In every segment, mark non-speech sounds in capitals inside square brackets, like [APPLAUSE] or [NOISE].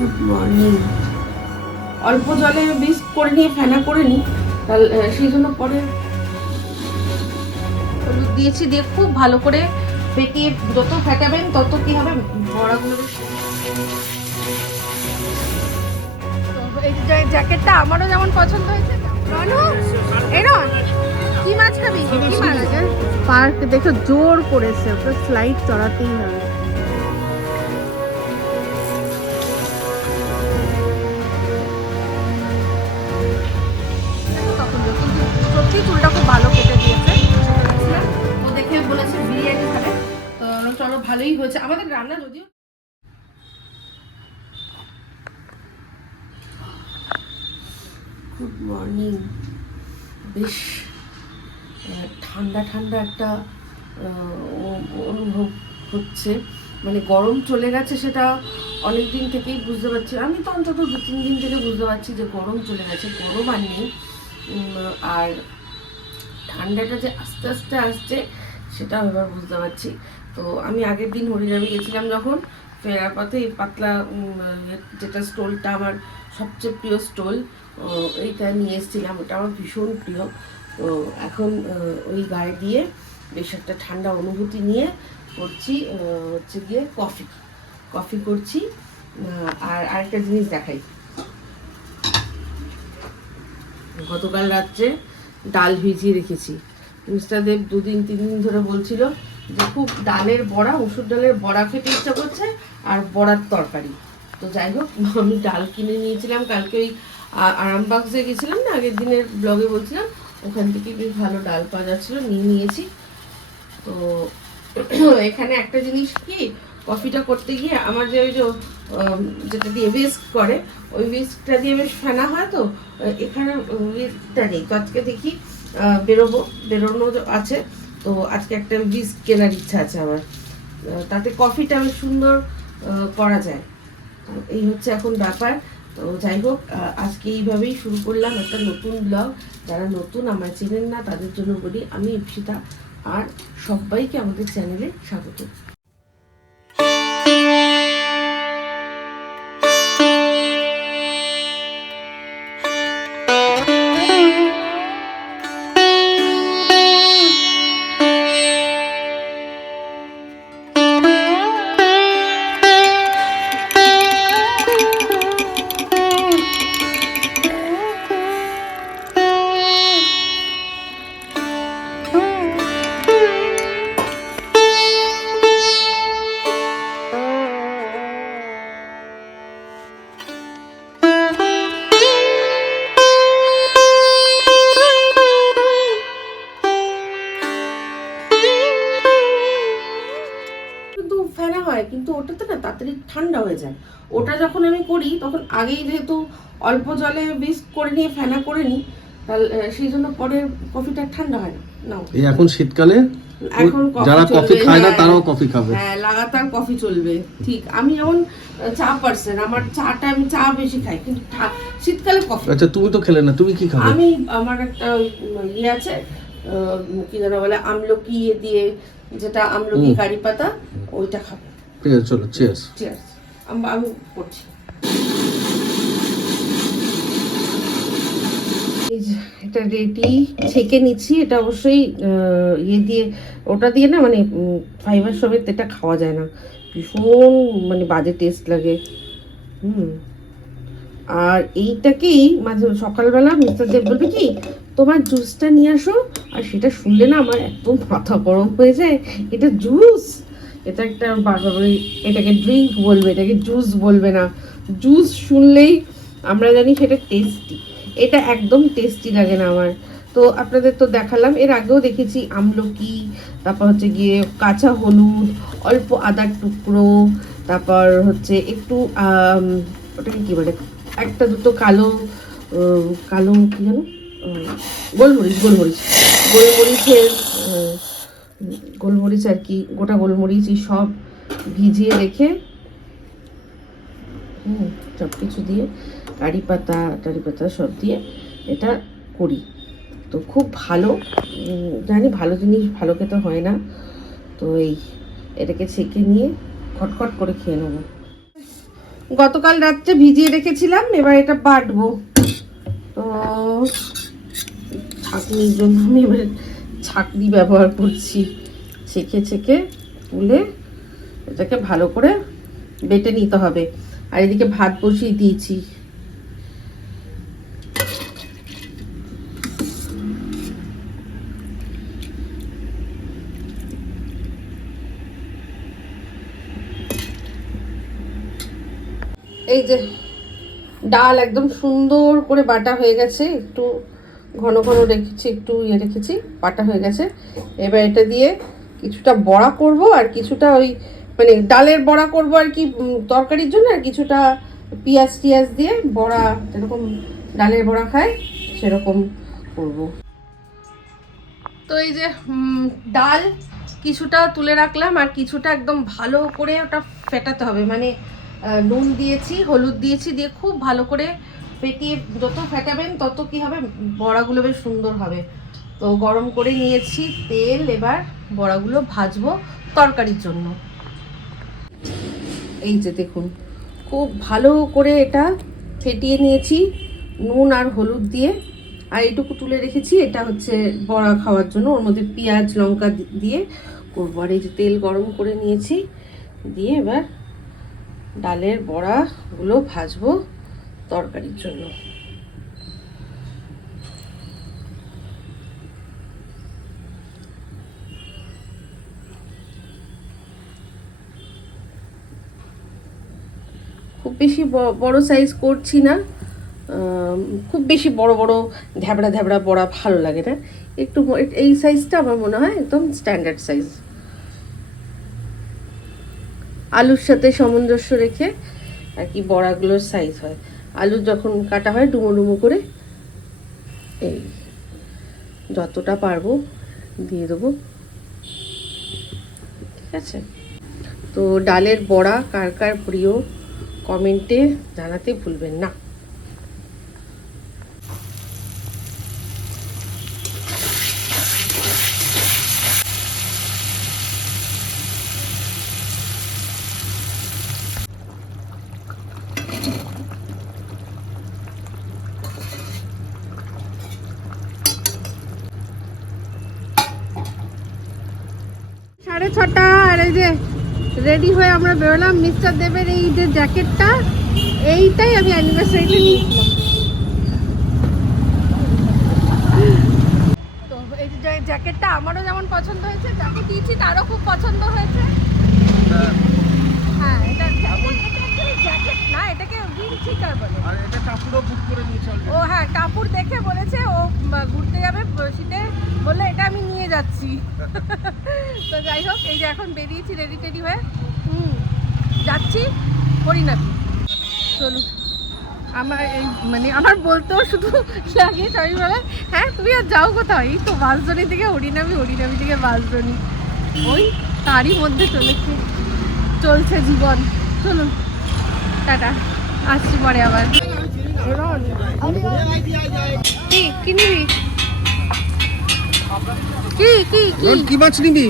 Good morning অল্প জলে বিষ করে নিয়ে ফেনা করে নিই তাহলে সেই জন্য পরে হলুদ দিয়েছি দিয়ে খুব ভালো করে ফেটিয়ে যত ফেটাবেন তত কি হবে? বড়াগুলো এই জ্যাকেটটা আমারও যেমন পছন্দ হয়েছে। রনু এই কি মাছ খাবি? কি মাছ? পার্ক দেখো জোর করেছে ওটা স্লাইড চড়াতেই হবে। বিরিয়ানি খাবে তো চলো ভালোই হয়েছে আমাদের রান্না যদিও গুড মর্নিং বেশ ঠান্ডা ঠান্ডা একটা অনুভব হচ্ছে। মানে গরম চলে গেছে সেটা অনেক দিন থেকেই বুঝতে পারছি। আমি তো অন্তত দু, তিন দিন থেকে বুঝতে পারছি যে গরম চলে গেছে, গরম আর নেই। আর ঠান্ডাটা যে আস্তে আস্তে আসছে সেটাও এবার বুঝতে পারছি। তো আমি আগের দিন হরিনামে গেছিলাম যখন ফেরার পথে এই পাতলা উম, যেটা স্টোলটা আমার সবচেয়ে প্রিয় স্টোল এইটা নিয়ে এসেছিলাম। ওটা আমার ভীষণ প্রিয়। তো এখন ওই গায়ে দিয়ে বেশ একটা ঠান্ডা অনুভূতি নিয়ে করছি হচ্ছে গিয়ে কফি। কফি করছি আর আরেকটা জিনিস দেখাই। গতকাল রাত্রে ডাল ভিজিয়ে রেখেছি। মিস্টার দেব দুদিন তিন দিন ধরে বলছিল যে খুব ডালের বড়া মুসুর ডালের বড়া খেতে ইচ্ছা করছে আর বড়ার তরকারি। তো যাই হোক, আমি ডাল কিনে নিয়েছিলাম, কালকে ওই আরামবাগসে গেছিলাম না, আগের দিনের ব্লগে বলছিলাম, ওখান থেকে বেশ ভালো ডাল পাওয়া যাচ্ছিল, নিয়ে নিয়েছি। তো [CLEARS THROAT] এখানে একটা জিনিস কি, কফিটা করতে গিয়ে আমার যে ওই যে যেটা দিয়ে বিস্ক করে, ওই বিস্কটা দিয়ে বেশ ফেনা হয় তো এখানে বিস্কটা নেই। তো আজকে দেখি বেরোবো, বেরোনো আছে। তো আজকে একটা বিস্ক কেনার ইচ্ছা আছে আমার। তাতে কফিটা বেশ সুন্দর করা যায়। এই হচ্ছে এখন ব্যাপার। তো যাই হোক আজকে এইভাবেই শুরু করলাম একটা নতুন ব্লগ যারা নতুন আমার চেনেন না, তাদের জন্য বলি, আমি ইপসিতা আর সবাইকে আমাদের চ্যানেলে স্বাগত। আগেই যেহেতু অল্প জলে বিষ করে নিয়ে ফেনা করে নিই তাহলে সেই জন্য পরে কফিটা ঠান্ডা হয় না। এই এখন শীতকালে এখন যারা কফি খায় না হ্যাঁ। তারাও কফি খাবে। হ্যাঁ লাগাতার কফি চলবে। ঠিক আমি যেমন চা পার্সেন আমার চাটা আমি চা বেশি খাই কিন্তু শীতকালে কফি। আচ্ছা তুমি তো খেলে না তুমি কি খাবে? আমি আমার একটা ইয়ে আছে কি যেন বলে আমলকি ইয়ে দিয়ে যেটা আমলকি। কারি পাতা ওইটা খাব। ঠিক আছে চলো চিয়ার্স আমি করছি। এই যে, এটা রেডি ছেঁকে নিচ্ছি। এটা অবশ্যই ইয়ে দিয়ে, ওটা দিয়ে না মানে ফাইবার সমেত এটা খাওয়া যায় না। ভীষণ মানে বাজে টেস্ট লাগে। হুম। আর এইটাকেই মাঝে, সকালবেলা মিস্টার দেব বলবে কি, তোমার জুসটা নিয়ে আসো। আর সেটা শুনলে না আমার একদম মাথা গরম হয়ে যায়। এটা জুস এটা একটা বারবার এটাকে ড্রিঙ্ক বলবে, এটাকে জুস বলবে না। জুস শুনলেই আমরা জানি সেটা টেস্টি এটা একদম টেস্টি লাগে না আমার। তো আপনাদের তো দেখালাম এর আগেও দেখেছি আমলকি তারপর হচ্ছে গিয়ে কাঁচা হলুদ অল্প আদার টুকরো তারপর হচ্ছে একটু ওটাকে কি বলে? একটা দুটো কালো কালো কী আহ, গোলমরিচ গোলমরিচ। গোলমরিচের গোলমরিচ আর কি গোটা গোলমরিচ এই সব ভিজিয়ে রেখে হুম সব কিছু দিয়ে কারি পাতা টারি পাতা সব দিয়ে এটা করি। তো খুব ভালো জানি ভালো জিনিস ভালো খেতে হয় না। তো এই, এটাকে ছেঁকে নিয়ে খটখট করে খেয়ে নেব। গতকাল রাত্রে ভিজিয়ে রেখেছিলাম, এবার এটা বাটবো। তো ছাঁকনির জন্য আমি এবার ছাঁকনি ব্যবহার করছি। ছেঁকে ছেঁকে তুলে এটাকে ভালো করে বেটে নিতে হবে। আর এদিকে ভাত বসিয়ে দিয়েছি এই যে ডাল একদম সুন্দর করে বাটা হয়ে গেছে, একটু ঘন ঘন রেখেছি, একটু ইয়ে রেখেছি, বাটা হয়ে গেছে। এবার এটা দিয়ে কিছুটা বড়া করব আর কিছুটা ওই মানে ডালের বড়া করব আর কি তরকারির জন্য আর কিছুটা পেঁয়াজ টিয়াজ দিয়ে বড়া, যেরকম ডালের বড়া খায়, সেরকম করব। তো এই যে ডাল কিছুটা তুলে রাখলাম আর কিছুটা একদম ভালো করে ওটা ফেটাতে হবে। মানে নুন দিয়েছি, হলুদ দিয়েছি, দিয়ে খুব ভালো করে ফেটিয়ে যত ফেটাবেন তত কি হবে, বড়াগুলো বেশ সুন্দর হবে। তো গরম করে নিয়েছি তেল, এবার বড়াগুলো ভাজবো তরকারির জন্য। এই যে দেখুন, খুব ভালো করে এটা ফেটিয়ে নিয়েছি, নুন আর হলুদ দিয়ে। আর এইটুকু তুলে রেখেছি, এটা হচ্ছে বড়া খাওয়ার জন্য, ওর মধ্যে পেঁয়াজ, লঙ্কা দিয়ে করব। আর এই যে তেল গরম করে নিয়েছি, দিয়ে এবার ডালের বড়াগুলো ভাজবো তরকারির জন্য। খুব বেশি বড় সাইজ করছি না। খুব বেশি বড় বড় ধ্যাবড়া ধ্যাবড়া বড়া ভালো লাগে না। একটু এই সাইজটা আমার মনে হয় একদম স্ট্যান্ডার্ড সাইজ আলুর সাথে সামঞ্জস্য রেখে আর কি বড়াগুলোর সাইজ হয়। আলু যখন কাটা হয় ডুমো ডুমো করে এই যতটা পারব দিয়ে দেবো। ঠিক আছে? তো ডালের বড়া কার কার প্রিয় কমেন্টে জানাতে ভুলবেন না সাড়ে ছটা আর এই যে রেডি হয়ে আমরা বেরোলাম। মিস্টার দেবের এই যে জ্যাকেটটা এইটাই আমি অ্যানিভার্সারিতে নিয়েছিলাম তো এই যে জ্যাকেটটা আমারও যেমন পছন্দ হয়েছে যাকে দিয়েছি তারও খুব পছন্দ হয়েছে। হ্যাঁ এটা জ্যাকেট না এটাকে উইন্ড চিকার বলে। আর এটা কাপড়ও বুক করে ও হ্যাঁ টাপুর দেখে বলেছে ও ঘুরতে যাবে শীতে। বললে এটা আমি নিয়ে যাচ্ছি। [LAUGHS] তো যাই হোক এই যে এখন বেরিয়েছি রেডি টেডি হয়ে। যাচ্ছি হরিনাথি চলুন। আমার এই মানে আমার বলতেও শুধু লাগে সবাই বলে হ্যাঁ তুমি আর যাও কোথাও এই তো বাসজনি থেকে হরিনামি হরিনামি থেকে বাসজনি ওই তারই মধ্যে চলেছে। চলছে জীবন। চলুন। টাটা। আসছি পরে আবার। কি কি নিবি? কি কি কি? কি মাছ নিবি?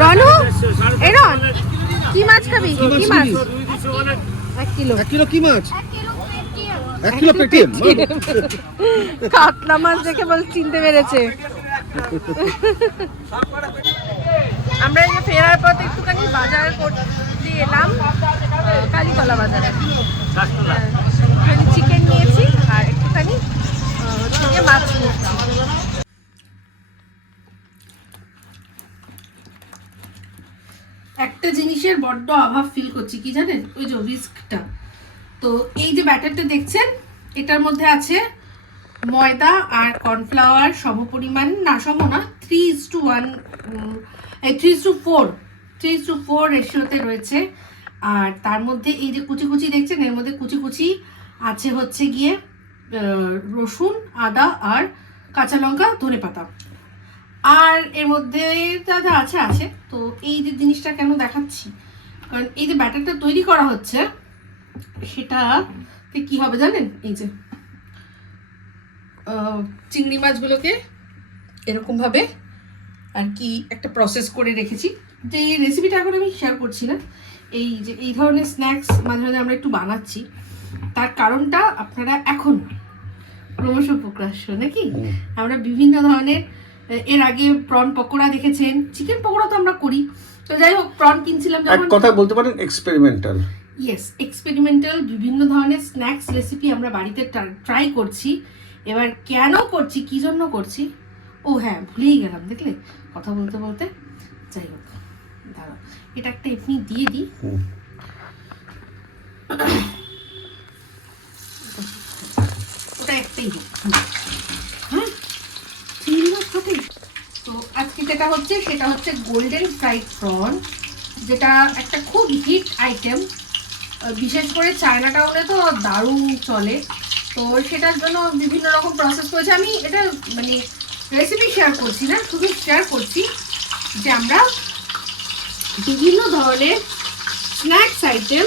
রনু? এ রন কি মাছ খাবি? কি মাছ এক কিলো। এক কিলো কি মাছ? এক কিলো পেটিএম। কাতলা মাছ দেখে বল চিনতে পেরেছে। আমরা এই যে ফেরার পথে একটুখানি বাজার করতে এলাম কালীতলা বাজারে। একটুখানি চিকেন নিয়েছি আর একটুখানি মাছ নিয়েছি একটা জিনিসের বড্ড অভাব ফিল করছি, কি জানেন? ওই যে রিস্কটা তো এই যে ব্যাটারটা দেখছেন, এটার মধ্যে আছে ময়দা আর কর্নফ্লাওয়ার সমপরিমাণ, না, সম না three is two one three is two four three is two four রেশিওতে রয়েছে। আর তার মধ্যে এই যে কুচি কুচি দেখছেন, এর মধ্যে কুচি কুচি আছে হচ্ছে গিয়ে রসুন, আদা আর কাঁচা লঙ্কা ধনে পাতা আর এর মধ্যে যা যা আছে আছে। তো এই যে জিনিসটা কেন দেখাচ্ছি? কারণ এই যে ব্যাটারটা তৈরি করা হচ্ছে সেটা কি হবে জানেন? এই যে চিংড়ি মাছগুলোকে এরকম ভাবে আর কি একটা প্রসেস করে রেখেছি। যে এই রেসিপিটা এখন আমি শেয়ার করছি না। এই যে এই ধরনের স্ন্যাক্স মাঝে মাঝে আমরা একটু বানাচ্ছি। তার কারণটা আপনারা এখন ক্রমশ প্রকাশ্য নাকি? আমরা বিভিন্ন ধরনের এর আগে প্রন পকোড়া দেখেছেন। চিকেন পকোড়া তো আমরা করি। তো যাই হোক প্রন কিনছিলাম যখন কথা বলতে পারেন এক্সপেরিমেন্টাল ইয়েস এক্সপেরিমেন্টাল বিভিন্ন ধরনের স্ন্যাক্স রেসিপি আমরা বাড়িতে ট্রাই করছি। এবার কেন করছি কি জন্য করছি? ও হ্যাঁ ভুলেই গেলাম দেখলে? কথা বলতে বলতে। যাই হোক দাঁড়াও। এটা একটা এমনি দিয়ে দিই। ওটা একটাই দিই হুম। হ্যাঁ চিংড়ি মাছ খাবে? তো আজকে যেটা হচ্ছে, সেটা হচ্ছে গোল্ডেন ফ্রাইড প্রন যেটা একটা খুব হিট আইটেম বিশেষ করে চায়না টাউনে তো দারুণ চলে। তো সেটার জন্য বিভিন্ন রকম প্রসেস করেছে। আমি এটা মানে রেসিপি শেয়ার করছি না, শুধু শেয়ার করছি যে আমরা বিভিন্ন ধরনের স্ন্যাক্স আইটেম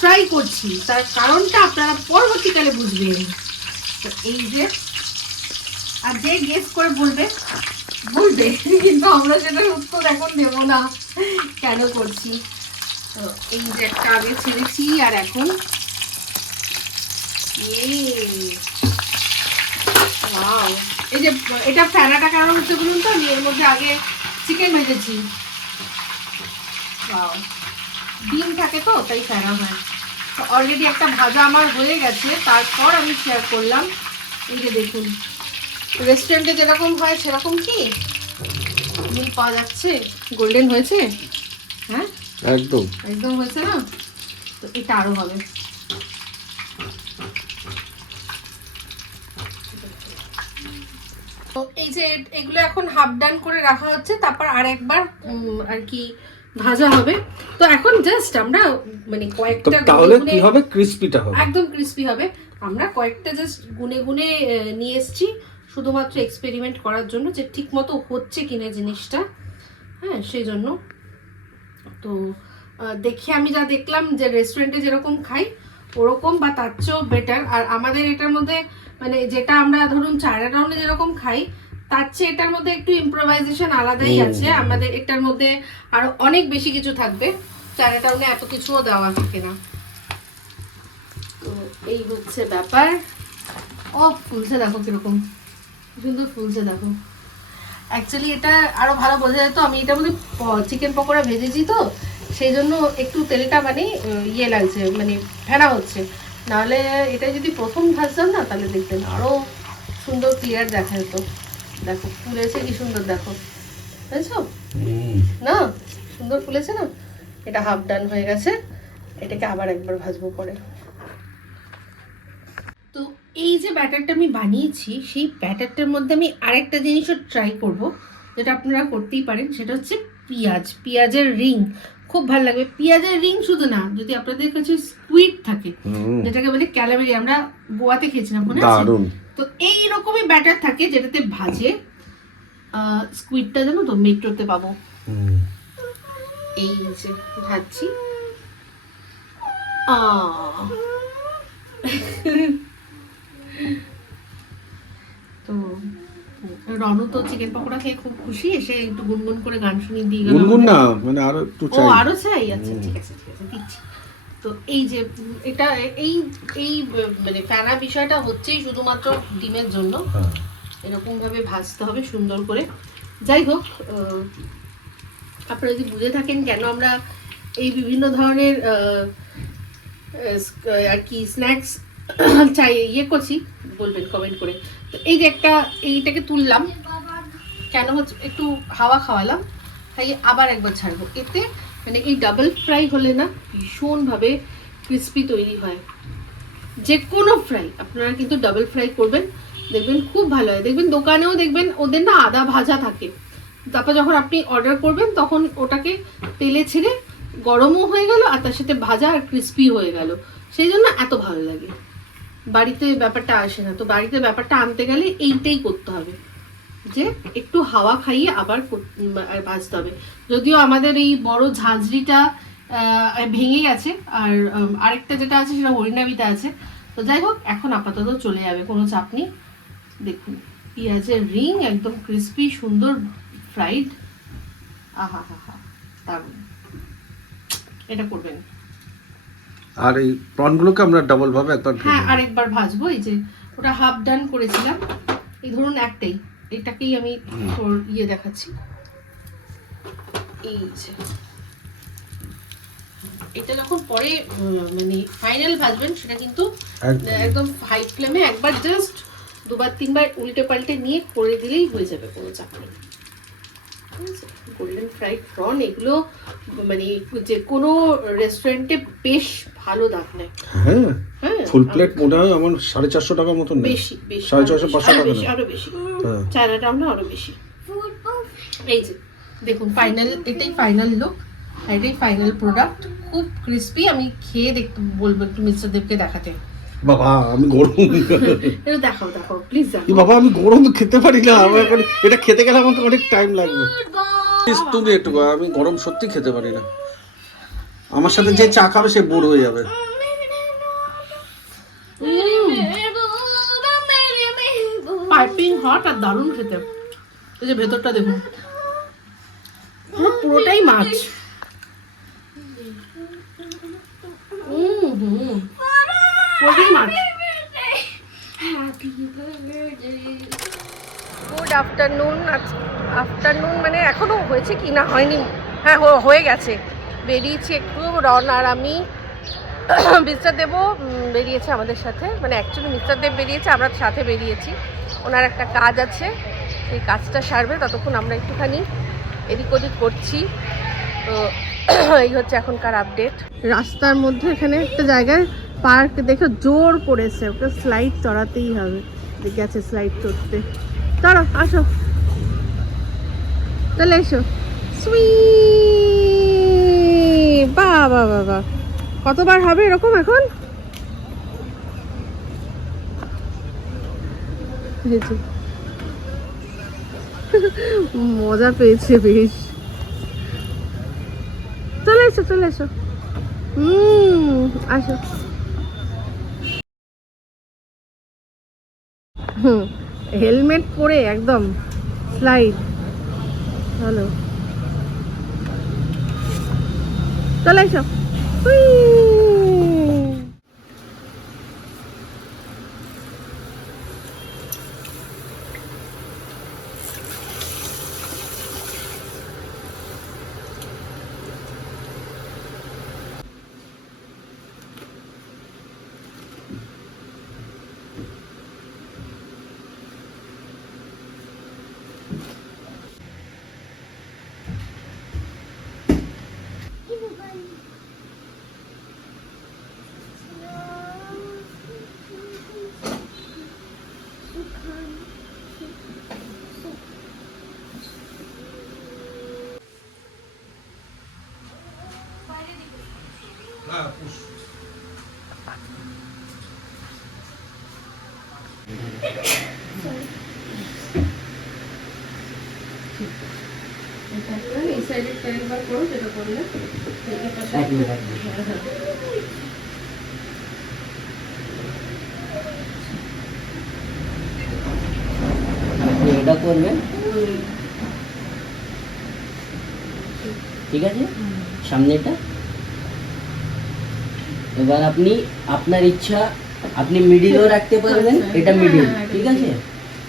ট্রাই করছি। তার কারণটা আপনারা পরবর্তীকালে বুঝবেন। তো এই যে, আর যে গেস করে বলবে বলবে কিন্তু আমরা সেটার উত্তর এখন দেব না। কেন করছি? তো এই যে একটা আগে ছেড়েছি, আর এখন? এই যে, এটা ফেনাটা কারণ হচ্ছে বলুন তো? আমি এর মধ্যে আগে চিকেন ভেজেছি! ডিম থাকে তো, তাই ফেনা হয়। অলরেডি একটা ভাজা আমার হয়ে গেছে, তারপর আমি শেয়ার করলাম। এই যে দেখুন। রেস্টুরেন্টে যেরকম হয় সেরকম কি? মিল পাওয়া যাচ্ছে? গোল্ডেন হয়েছে? হ্যাঁ? একদম। একদম হয়েছে না? তো এটা আরও হবে। এই যে এগুলো এখন হাফ ডান করে রাখা হচ্ছে তারপর আর একবার আর কি ভাজা হবে। তো এখন জাস্ট আমরা মানে কয়েকটা তাহলে কি হবে? ক্রিস্পিটা হবে। একদম ক্রিস্পি হবে। আমরা কয়েকটা জাস্ট গুনে গুনে নিয়ে এসেছি। শুধুমাত্র এক্সপেরিমেন্ট করার জন্য যে ঠিক মতো হচ্ছে কিনা জিনিসটা হ্যাঁ সেই জন্য। তো দেখে আমি যা দেখলাম যে রেস্টুরেন্টে যেরকম খাই ওরকম বা তার চেয়েও বেটার আর আমাদের এটার মধ্যে মানে যেটা আমরা ধরুন চায়না টাউনে যেরকম খাই তার চেয়ে এটার মধ্যে একটু ইম্প্রোভাইজেশন আলাদাই আছে। আমাদের এটার মধ্যে আরও অনেক বেশি কিছু থাকবে। চায়না টাউনে এত কিছুও দেওয়া থাকে না। তো এই হচ্ছে ব্যাপার। ও ফুলছে দেখো কীরকম। সুন্দর ফুলছে দেখো। অ্যাকচুয়ালি এটা আরও ভালো বোঝা যেত আমি এটা মধ্যে চিকেন পকোড়া ভেজেছি তো সেই জন্য একটু তেলটা মানে ইয়ে লাগছে মানে ফেনা হচ্ছে। নাহলে এটা যদি প্রথম ভাজতাম না তাহলে দেখতেন আরও সুন্দর ক্লিয়ার দেখা যেত। দেখো ফুলেছে কি সুন্দর দেখো। বুঝছ? না? সুন্দর ফুলেছে না? এটা হাফ ডান হয়ে গেছে। এটাকে আবার একবার ভাজবো পরে। তো এই যে ব্যাটারটা আমি বানিয়েছি সেই ব্যাটারটার মধ্যে আমি আরেকটা জিনিসও ট্রাই করব যেটা আপনারা করতেই পারেন সেটা হচ্ছে পেঁয়াজ। পেঁয়াজের রিং খুব ভালো লাগবে। পেঁয়াজের রিং শুধু না যদি আপনাদের কাছে স্কুইড থাকে যেটাকে বলে ক্যালামেরি আমরা গোয়াতে খেয়েছিলাম মনে আছে? তো এই রকমই ব্যাটার থাকে যেটাতে ভাজে স্কুইডটা জানো তো মেট্রোতে পাবো। এই যে ভাজছি। আহ। তো রনু তো চিকেন পকোড়া খেয়ে খুব খুশি এসে একটু গুনগুন করে গান শুনিয়ে দিয়ে গেল গুনগুন না মানে আরও একটু ও আরও চাই? আচ্ছা ঠিক আছে ঠিক আছে দিচ্ছি। তো এই যে এটা এই এই মানে ফেনা বিষয়টা হচ্ছেই শুধুমাত্র ডিমের জন্য। হ্যাঁ। এরকম ভাবে ভাজতে হবে সুন্দর করে। যাই হোক আপনারা যদি বুঝে থাকেন কেন আমরা এই বিভিন্ন ধরনের আর কি স্ন্যাক্স চাই ইয়ে করছি, বলবেন কমেন্ট করে। তো এই যে একটা, এইটাকে তুললাম। কেন হচ্ছে, একটু হাওয়া খাওয়ালাম খাইয়ে আবার একবার ছাড়বো। এতে মানে এই ডাবল ফ্রাই হলে না ভীষণভাবে ক্রিস্পি তৈরি হয়। যে কোনো ফ্রাই আপনারা কিন্তু ডাবল ফ্রাই করবেন, দেখবেন খুব ভালো হয়। দেখবেন দোকানেও দেখবেন ওদের না আদা ভাজা থাকে। তারপর যখন আপনি অর্ডার করবেন, তখন ওটাকে তেলে ছেড়ে গরমও হয়ে গেল, আর তার সাথে ভাজা আর ক্রিস্পি হয়ে গেল। সেই জন্য এত ভালো লাগে। বাড়িতে ব্যাপারটা আসে না। তো বাড়িতে ব্যাপারটা আনতে গেলে এইটাই করতে হবে যে একটু হাওয়া খাইয়ে আবার ভাজতে হবে। যদিও আমাদের এই বড় ঝাঁঝরিটা ভেঙে গেছে, আর আরেকটা যেটা আছে সেটা হরিণাবিতে আছে। তো যাই হোক, এখন আপাতত চলে যাবে, কোনো চাপ নেই। দেখুন, পেঁয়াজের রিং একদম ক্রিস্পি সুন্দর ফ্রাইড আহা হা হা, দারুণ। এটা করবেন। আর এই প্রনগুলোকে আমরা ডাবল ভাবে একবার হ্যাঁ আরেকবার ভাজবো এই যে ওটা হাফ ডান করেছিলাম। এই ধরুন একটাই এটাকেই আমি ওর ইয়ে দেখাচ্ছি। এই যে। এটা যখন পরে মানে ফাইনাল ভাজবেন সেটা কিন্তু একদম। একদম হাই ফ্লেমে একবার জাস্ট দুবার তিনবার উল্টে পাল্টে নিয়ে করে দিলেই হয়ে যাবে কোনো চাপ নেই। গোল্ডেন ফ্রাইড প্রন এগুলো মানে যে কোনো রেস্টুরেন্টে বেশ ভালো দাম নেয়। হ্যাঁ হ্যাঁ ফুল প্লেট মনে হয় আমার সাড়ে চারশো টাকার মতন বেশি বেশি সাড়ে বেশি, পাঁচশো টাকা আরও বেশি। হ্যাঁ। চায়না টাউনে আরও বেশি। এই যে দেখুন ফাইনাল এটাই ফাইনাল লুক এটাই ফাইনাল প্রোডাক্ট খুব ক্রিস্পি আমি খেয়ে দেখতে বলব একটু মিস্টার দেবকে দেখাতে। বাবা আমি গরম। এটা দেখাও দেখাও প্লিজ বাবা আমি গরম খেতে পারি না। আমার এখন এটা খেতে গেলে আমাকে অনেক টাইম লাগবে। Please, তুমি একটু আমি গরম সত্যি খেতে পারি না। আমার সাথে যে চা খাবে সে বোর হয়ে যাবে। পাইপিং হট আর দারুণ খেতে। এই যে ভেতরটা দেখুন। পুরো পুরোটাই মাছ উম হুম পুরোটাই মাছ গুড আফটারনুন আফটারনুন মানে এখনও হয়েছে কি না হয়নি। হ্যাঁ হয়ে গেছে। বেরিয়েছি একটু রন আর আমি। মিস্টার দেবও বেরিয়েছে আমাদের সাথে। মানে অ্যাকচুয়ালি মিস্টার দেব বেরিয়েছে আমরা সাথে বেরিয়েছি। ওনার একটা কাজ আছে সেই কাজটা সারবে ততক্ষণ আমরা একটুখানি এদিক ওদিক করছি। তো এই হচ্ছে এখনকার আপডেট রাস্তার মধ্যে এখানে একটা জায়গায় পার্ক, দেখে জোর করেছে, ওকে স্লাইড চড়াতেই হবে। গেছে স্লাইড চড়তে। চলো আসো। চলে এসো। সুই বাবা বাবা কতবার হবে এরকম এখন? মজা পেয়েছে বেশ। চলে এসো চলে এসো। হুম, আসো। হেলমেট পরে একদম স্লাইড চলো। চলে এসো। এই সাইডে করো যেটা করলে। হ্যাঁ, এটা করবেন? ঠিক আছে? সামনেটা? এবার আপনি আপনার ইচ্ছা আপনি মিডিলও রাখতে পারবেন আচ্ছা, এটা হ্যাঁ, মিডিল হ্যাঁ, ঠিক আছে?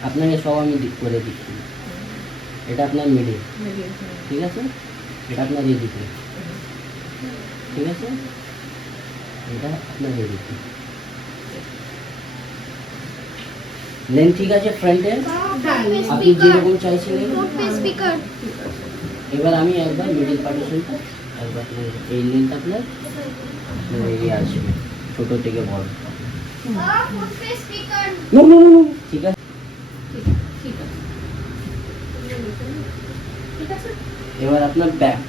আপনাকে সব আমি করে দিচ্ছি। এটা আপনার মিডিল ঠিক আছে? এটা আপনার এদিকে ঠিক আছে? এটা আপনার এদিকে লেন ঠিক আছে ফ্রন্টে আপনি যেরকম চাইছিলেন। এবার আমি একবার মিডিল পার্টিশনটা একবার এই লেন্থ আপনার আপনার এরিয়া আসবে ছোট থেকে বড় নো নো নো ঠিক আছে ঠিক আছে ঠিক আছে এবার আপনার ব্যাক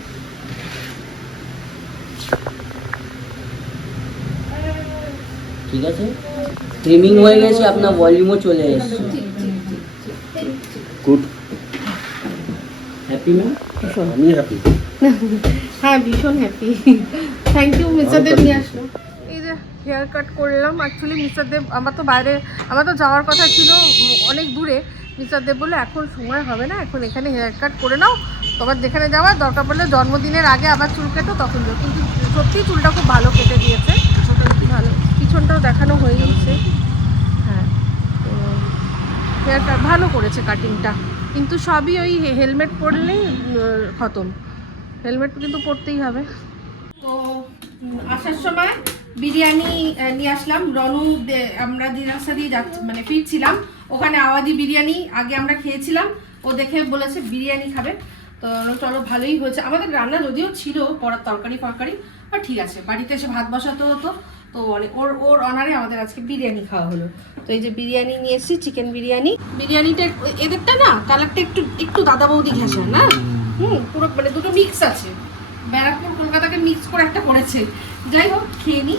ঠিক আছে ট্রিমিং হয়ে গেছে আপনার ভলিউমও চলে এসেছে ঠিক ঠিক ঠিক ঠিক ঠিক ঠিক গুড হ্যাপি ম্যাম আমি হ্যাপি হ্যাঁ ভীষণ happy thank you mister Dev নিয়ে আসলো। এই যে হেয়ার কাট করলাম অ্যাকচুয়ালি মিস্টার দেব আমার তো বাইরে আমার তো যাওয়ার কথা ছিল অনেক দূরে। মিস্টার দেব বলল এখন সময় হবে না এখন এখানে হেয়ার কাট করে নাও। তোমার যেখানে যাওয়ার দরকার পড়লে জন্মদিনের আগে আবার চুল কেটো তখন যাও। কিন্তু সত্যিই চুলটা খুব ভালো কেটে দিয়েছে। ভালো পিছনটাও দেখানো হয়ে গেছে। হ্যাঁ তো হেয়ার কাট ভালো করেছে কাটিংটা কিন্তু সবই ওই হেলমেট পরলেই খতম। হেলমেট কিন্তু পরতেই হবে। তো আসার সময় বিরিয়ানি নিয়ে আসলাম। রনু আমরা যে রাস্তা দিয়ে যাচ্ছি মানে ফিরছিলাম, ওখানে আওয়াজি বিরিয়ানি আগে আমরা খেয়েছিলাম। ও দেখে বলেছে বিরিয়ানি খাবে। তো চলো, ভালোই হয়েছে। আমাদের রান্না যদিও ছিল পড়ার তরকারি, ফরকারি আর ঠিক আছে। বাড়িতে এসে ভাত বসাতে হতো। তো অনেক ওর ওর অনারে আমাদের আজকে বিরিয়ানি খাওয়া হলো। তো এই যে বিরিয়ানি নিয়ে এসেছি চিকেন বিরিয়ানি। বিরিয়ানিটা এদেরটা না কালারটা একটু একটু দাদা বৌদি ঘেঁষা না? হুম, পুরো মানে দুটো মিক্স আছে। ব্যারাকপুর, কলকাতাকে মিক্স করে একটা করেছে। যাই হোক, খেয়ে নিই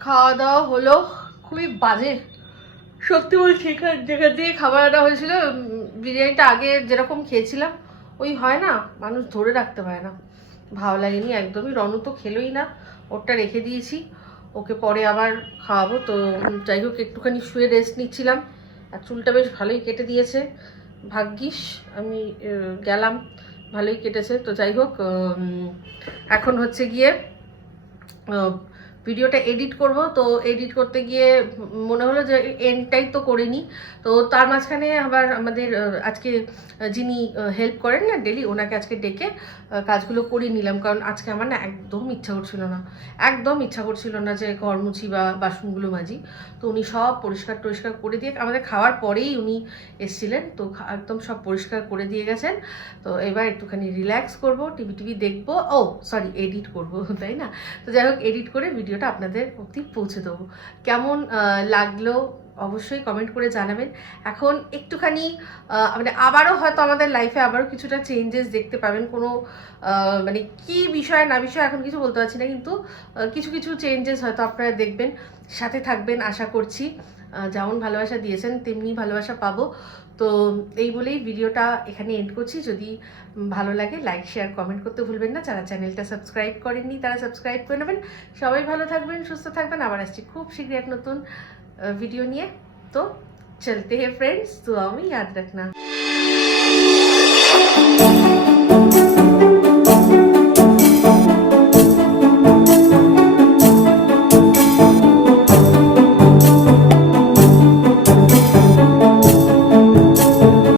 খাওয়া দাওয়া হলো খুবই বাজে। সত্যি বলছি যেখান থেকে খাবার আনা হয়েছিল বিরিয়ানিটা আগে যেরকম খেয়েছিলাম, ওই হয় না, মানুষ ধরে রাখতে পারে না। ভালো লাগেনি, একদমই। রনু তো খেলোই না, ওরটা রেখে দিয়েছি। ওকে পরে আবার খাওয়াবো। তো যাই হোক, একটুখানি শুয়ে রেস্ট নিচ্ছিলাম। আর চুলটা বেশ ভালোই কেটে দিয়েছে। ভাগ্যিস আমি গেলাম ভালোই কেটেছে। তো যাই হোক এখন হচ্ছে গিয়ে ভিডিওটা এডিট করব। তো এডিট করতে গিয়ে মনে হলো যে এন্ডটাই তো করিনি। তো তার মাঝখানে আবার আমাদের আজকে যিনি হেল্প করেন না ডেলি, ওনাকে আজকে ডেকে কাজগুলো করিয়ে নিলাম। কারণ আজকে আমার না একদম ইচ্ছা করছিল না। একদম ইচ্ছা করছিল না যে ঘর মুছি বা বাসনগুলো মাজি। তো উনি সব পরিষ্কার টরিষ্কার করে দিয়ে, আমাদের খাওয়ার পরেই উনি এসছিলেন। তো একদম সব পরিষ্কার করে দিয়ে গেছেন। তো এবার একটুখানি রিল্যাক্স করব, টিভি টিভি দেখব। ও সরি এডিট করব, [LAUGHS] তাই না? তো যাই হোক এডিট করে ভিডিওটা আপনাদের অবধি পৌঁছে দেবো। কেমন লাগল অবশ্যই কমেন্ট করে জানাবেন। এখন একটুখানি মানে আবারও হয়তো আমাদের লাইফে আবারও কিছুটা চেঞ্জেস দেখতে পাবেন। কোনো মানে কি বিষয়, না বিষয় এখন কিছু বলতে পারছি না, কিন্তু কিছু কিছু চেঞ্জেস হয়তো আপনারা দেখবেন। সাথে থাকবেন, আশা করছি। যেমন ভালোবাসা দিয়েছেন, তেমনি ভালোবাসা পাবো। তো এই বলেই ভিডিওটা এখানে এন্ড করছি। যদি ভালো লাগে লাইক শেয়ার কমেন্ট করতে ভুলবেন না। যারা চ্যানেলটা সাবস্ক্রাইব করেননি, তারা সাবস্ক্রাইব করে নেবেন। সবাই ভালো থাকবেন, সুস্থ থাকবেন। আবার আসছি খুব শীঘ্রই এক নতুন ভিডিও নিয়ে। তো চলতে হে ফ্রেন্ডস তো আমি ইয়াদ রাখনা।